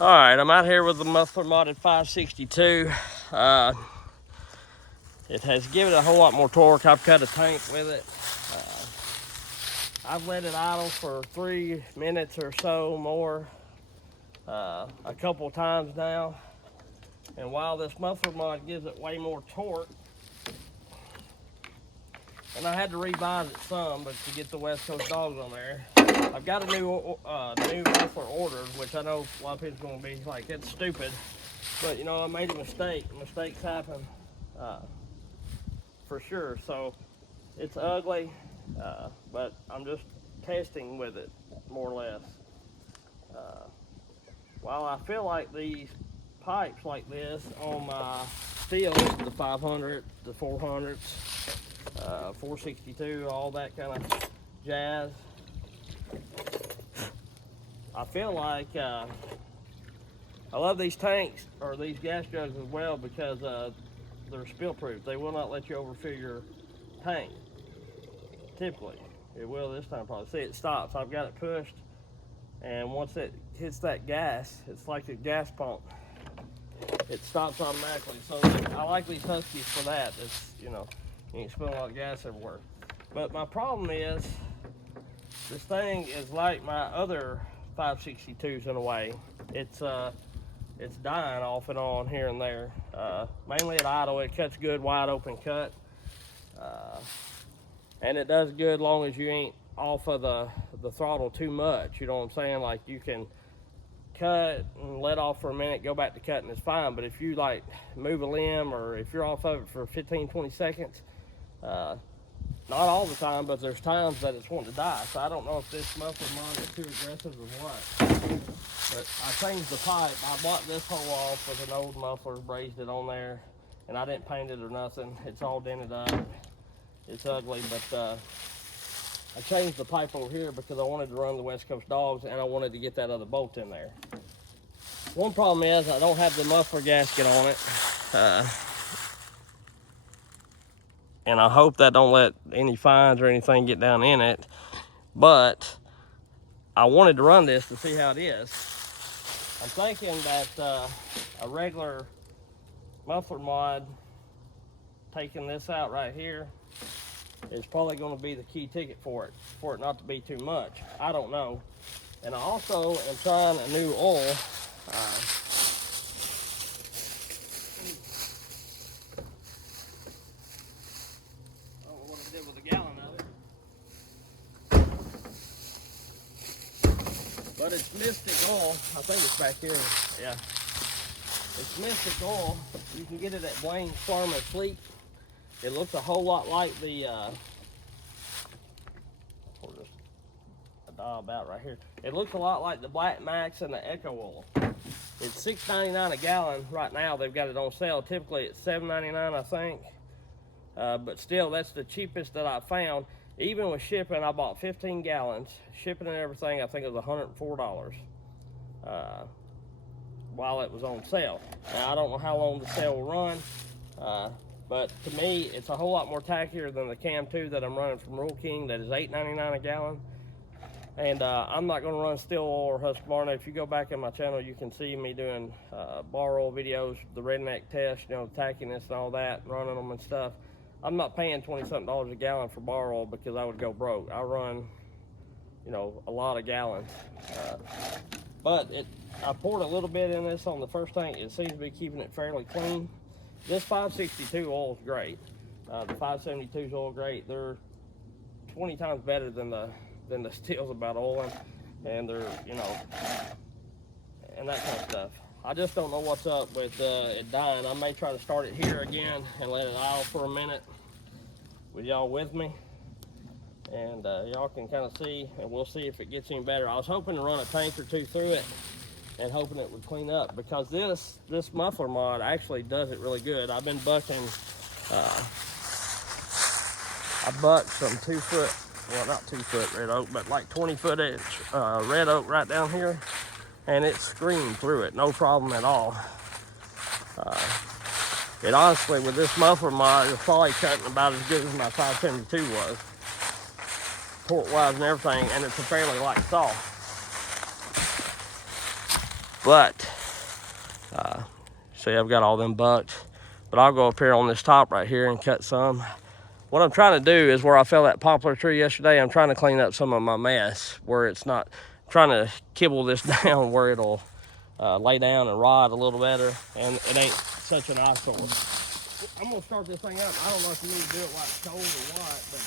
All right, I'm out here with the muffler modded 562. It has given it a whole lot more torque. I've cut a tank with it. I've let it idle for 3 minutes or so more a couple times now. And while this muffler mod gives it way more torque, and I had to revise it some, but to get the West Coast dogs on there, I've got a new muffler ordered, which I know a lot of people are going to be like, it's stupid. But you know, I made a mistake. Mistakes happen for sure. So it's ugly, but I'm just testing with it more or less. While I feel like these pipes like this on my steels, the 500, the 400s, 462, all that kind of jazz, I feel like I love these tanks or these gas jugs as well because they're spill proof. They will not let you overfill your tank. Typically, it will this time probably. See, it stops. I've got it pushed, and once it hits that gas, it's like a gas pump. It stops automatically. So I like these Huskies for that. It's, you know, you ain't spilling a lot of gas everywhere. But my problem is this thing is like my other 562s in a way. It's dying off and on here and there. Mainly at idle, it cuts good, wide open cut. And it does good long as you ain't off of the throttle too much. You know what I'm saying? Like you can cut and let off for a minute, go back to cutting, it's fine. But if you like move a limb or if you're off of it for 15, 20 seconds, not all the time, but there's times that it's wanting to die. So I don't know if this muffler mod is too aggressive or what. But I changed the pipe. I bought this hole off with an old muffler, brazed it on there, and I didn't paint it or nothing. It's all dented up. It's ugly, but I changed the pipe over here because I wanted to run the West Coast dogs and I wanted to get that other bolt in there. One problem is I don't have the muffler gasket on it. And I hope that don't let any fines or anything get down in it. But I wanted to run this to see how it is. I'm thinking that a regular muffler mod, taking this out right here, is probably going to be the key ticket for it not to be too much. I don't know. And I also am trying a new oil. I don't know what I did with a gallon of it. But it's Mystic oil. I think it's back here. Yeah. It's Mystic oil. You can get it at Blaine Farm and Fleet. It looks a whole lot like the, about right here. It looks a lot like the Black Max and the Echo oil. It's $6.99 a gallon right now. They've got it on sale. Typically it's $7.99, I think. But still, that's the cheapest that I found. Even with shipping, I bought 15 gallons. Shipping and everything, I think it was $104 while it was on sale. Now, I don't know how long the sale will run. But to me, it's a whole lot more tackier than the Cam 2 that I'm running from Rule King that is $8.99 a gallon. And I'm not going to run steel oil or Husqvarna. If you go back in my channel, you can see me doing bar oil videos, the redneck test, you know, tackiness and all that, running them and stuff. I'm not paying $20-something a gallon for bar oil because I would go broke. I run, you know, a lot of gallons. But I poured a little bit in this on the first tank. It seems to be keeping it fairly clean. This 562 oil is great. The 572 is oil great. They're 20 times better than the steels about oiling, and they're, you know, and that kind of stuff. I just don't know what's up with it dying. I may try to start it here again and let it idle for a minute with y'all with me, and y'all can kind of see, and we'll see if it gets any better. I was hoping to run a tank or two through it and hoping it would clean up, because this muffler mod actually does it really good. I've been bucking, I bucked some 2 foot, well, not 2 foot red oak, but like 20-foot inch red oak right down here, and it screamed through it, no problem at all. It honestly, with this muffler mod, it's probably cutting about as good as my 572 was, torque wise and everything, and it's a fairly light saw. But see, I've got all them bucks, but I'll go up here on this top right here and cut some. What I'm trying to do is where I fell that poplar tree yesterday, I'm trying to clean up some of my mess where it's not, trying to kibble this down where it'll lay down and rot a little better, and it ain't such an eyesore. I'm gonna start this thing up. I don't know if you need to do it while it's cold or what, but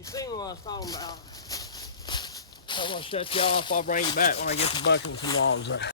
You seen what I was talking about. I'm gonna shut you off. I'll bring you back when I get to bucking some logs.